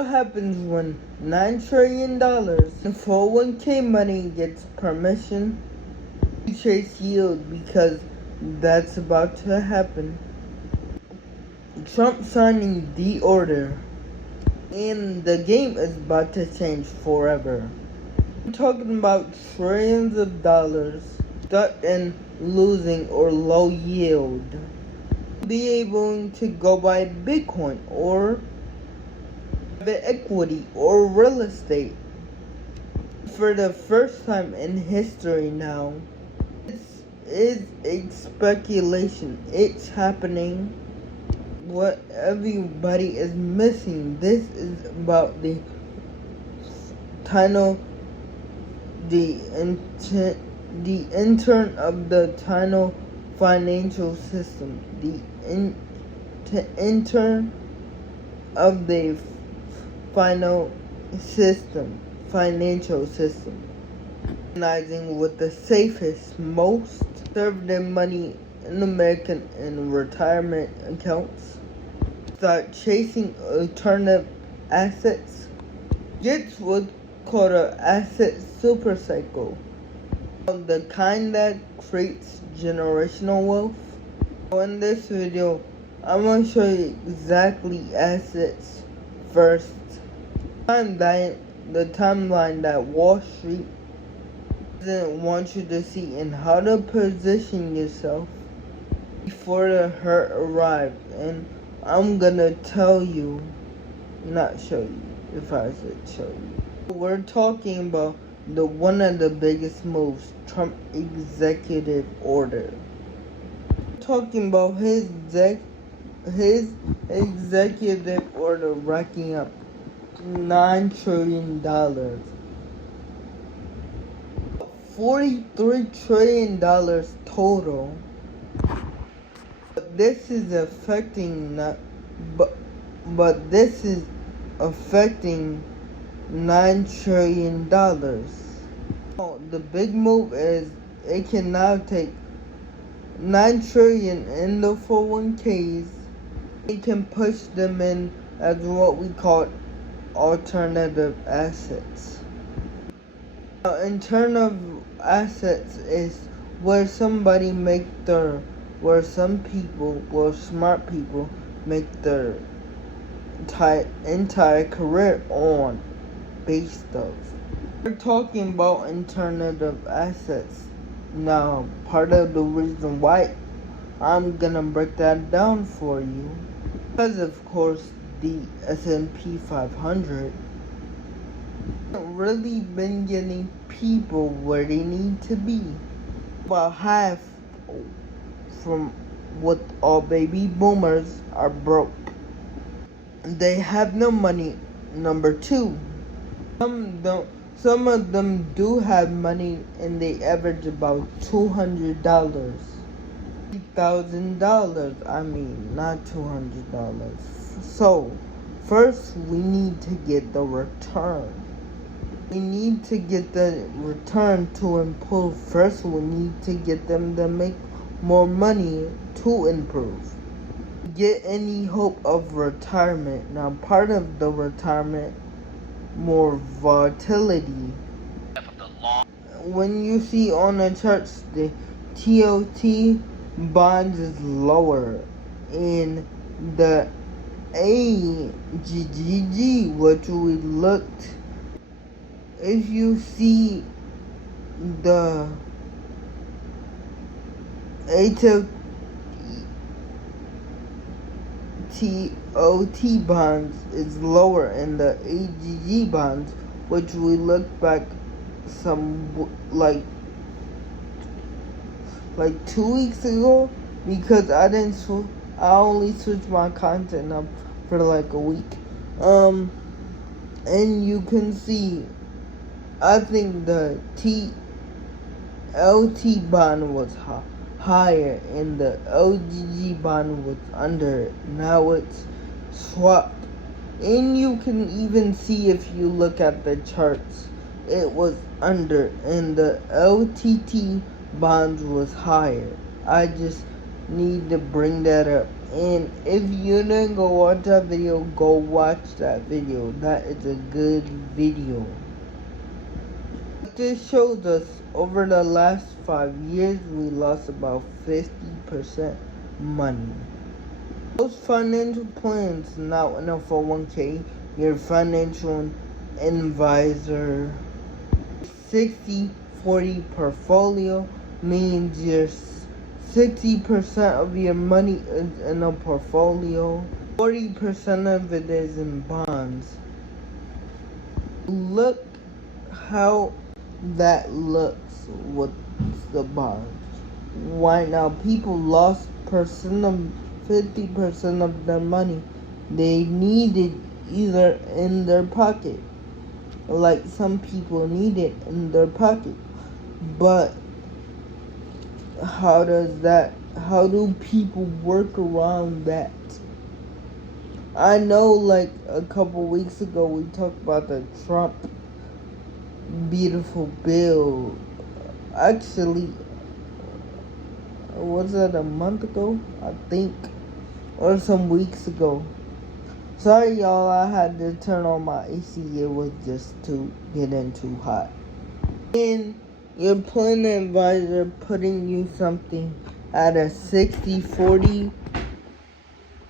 What happens when $9 trillion in 401k money gets permission to chase yield, because that's about to happen? Trump signing the order, and the game is about to change forever. I'm talking about trillions of dollars stuck in losing or low yield. Be able to go buy Bitcoin or private equity or real estate. For the first time in history now, this is a speculation. It's happening. What everybody is missing, this is about the intern of the China financial system, intern of the financial system, organizing with the safest, most conservative money in American in retirement accounts, start chasing alternative assets, gets what's called an asset super cycle, the kind that creates generational wealth. In this video, I'm going to show you exactly assets first, the timeline that Wall Street doesn't want you to see, and how to position yourself before the hurt arrives. And I'm gonna tell you, not show you, if I said show you. We're talking about the one of the biggest moves, Trump executive order. We're talking about his executive order racking up $9 trillion. $43 trillion total. But this is affecting $9 trillion. The big move is it can now take $9 trillion in the 401ks. It can push them in as what we call alternative assets. Now, alternative assets is where some smart people make their entire career on based of. We're talking about alternative assets. Now, part of the reason why I'm gonna break that down for you, because of course the SSP 500 really been getting people where they need to be. About half from what all baby boomers are broke. They have no money. Number two, some don't. Some of them do have money, and they average about $200, $3,000. I mean, not $200. So, first we need to get the return. We need to get the return to improve. First, we need to get them to make more money to improve. Get any hope of retirement. Now, part of the retirement, more volatility. When you see on the charts, the TOT bonds is lower, and the AGGG, which we looked, if you see the TOT bonds is lower, and the AGG bonds, which we looked back like 2 weeks ago, because I only switched my content up for like a week. And you can see, I think the LT bond was higher and the LGG bond was under it. Now it's swapped. And you can even see, if you look at the charts, it was under, and the LTT bonds was higher. I just need to bring that up And if you didn't go watch that video, go watch that video. That is a good video. This shows us over the last 5 years we lost about 50% money. Those financial plans, not in a 401k, your financial advisor. 60-40 portfolio means your 60% of your money is in a portfolio, 40% of it is in bonds. Look how that looks with the bonds. Right now, people lost 50% of their money they needed either in their pocket. Like some people need it in their pocket. But how do people work around that? I know like a couple weeks ago we talked about the Trump beautiful bill. Actually, was it a month ago? I think. Or some weeks ago. Sorry y'all, I had to turn on my AC. It was just getting too hot. And your plan advisor putting you something at a 60-40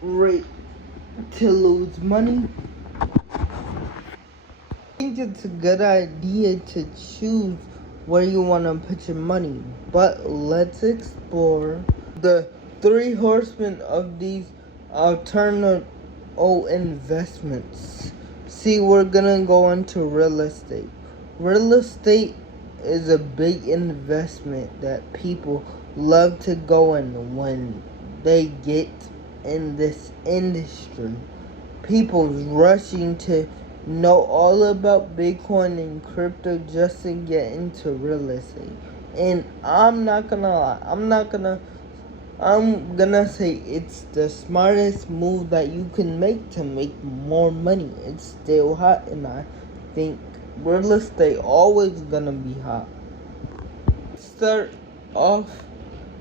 rate to lose money. I think it's a good idea to choose where you want to put your money. But let's explore the 3 horsemen of these alternative investments. See, we're gonna go into real estate. Real estate is a big investment that people love to go in when they get in this industry. People's rushing to know all about Bitcoin and crypto just to get into real estate. And I'm not gonna lie, I'm gonna say it's the smartest move that you can make to make more money. It's still hot, and I think real estate always gonna be hot. Start off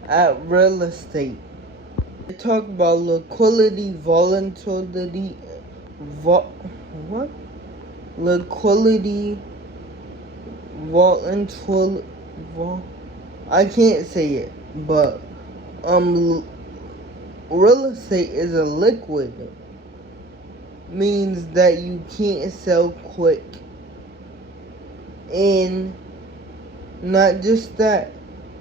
at real estate. I talk about liquidity, volatility, liquidity, I can't say it, but real estate is a liquid. Means that you can't sell quick. And not just that,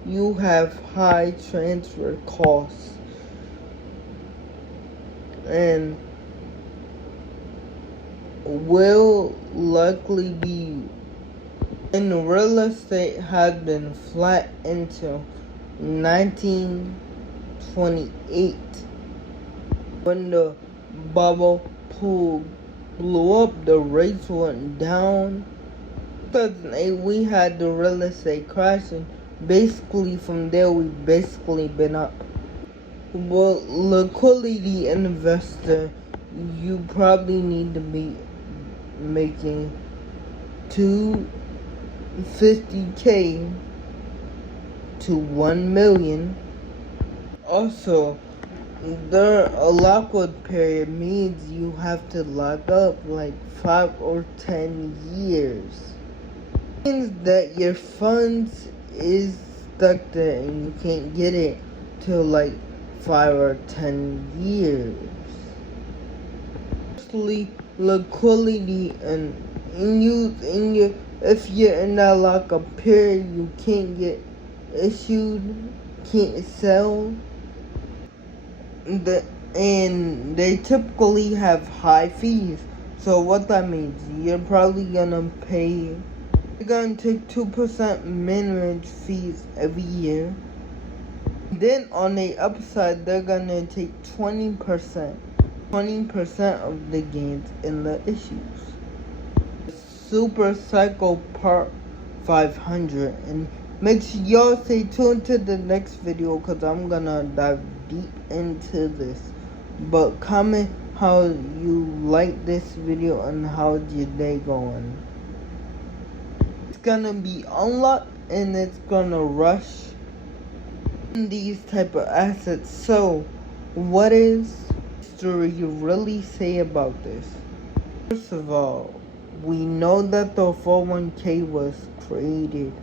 you have high transfer costs. And will likely be, and real estate has been flat until 1928 when the bubble blew up. The rates went down. 2008 we had the real estate crash, and basically from there we've basically been up. Well, liquidity investor, you probably need to be making $250K to $1 million. Also, a lockout period means you have to lock up like 5 or 10 years. It means that your funds is stuck there and you can't get it till like 5 or 10 years. Mostly liquidity, and if you're in that lockup period, you can't get issued, can't sell. And they typically have high fees. So what that means, you're probably gonna pay. They're gonna take 2% minimum fees every year. Then on the upside, they're gonna take 20% of the gains in the issues. Super Cycle Part 500, and make sure y'all stay tuned to the next video because I'm gonna dive deep into this. But comment how you like this video and how's your day going. It's gonna be unlocked and it's gonna rush these type of assets. So What does history really say about this? First of all, we know that the 401k was created